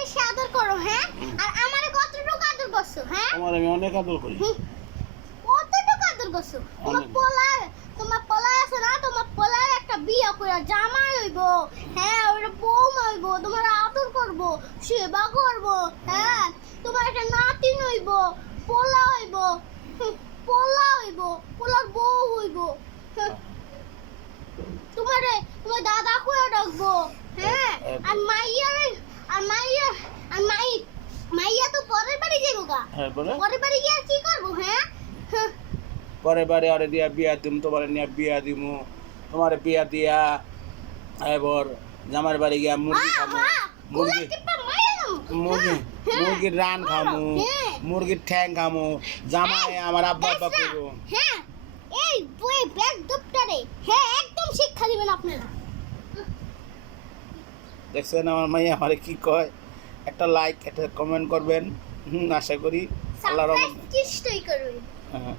বেশি আদর করো, হ্যাঁ? আর আমারে কতটুকু আদর করছো, হ্যাঁ? তোমার আমি অনেক আদর করি। কতটুকু আদর করছো? তোমার পোলার আছে না, তোমার পোলার একটা বিয়ে করে জামাই হইব, হ্যাঁ, ওটা বৌমা হইব, তোমার আদর করব, সেবা করব, হ্যাঁ, তোমার একটা নাতিন হইব, পোলা হইব, পোলার বউ হইব, তোমার দাদা করে ডাকবো, হ্যাঁ, আর মাইয়া তো পরের বাড়ি যাবো গা, হ্যাঁ বলে পরের বাড়ি গিয়ে আর কি করবো, হ্যাঁ? পরের বারে আরে দিয়া বিয়া দিম, তোমার নিয়ে বিয়া দিমু, তোমার বিয়া দিয়া এবার জামার বাড়ি গিয়া মুরগি খামু, মুরগির রান খামু, মুরগির ঠ্যাং খামু, জামাই আমার আব্বা আব্বা করবো। হ্যাঁ, এই বই ব্যাগ দুপটারে, হ্যাঁ, একদম শিক্ষা দিবেন আপনারা। দেখছেন আমার মাইয়া আমারে কি কয়? একটা লাইক একটা কমেন্ট করবেন, আশা করি আল্লাহর রহমতে। চেষ্টাই করবেন। হ্যাঁ।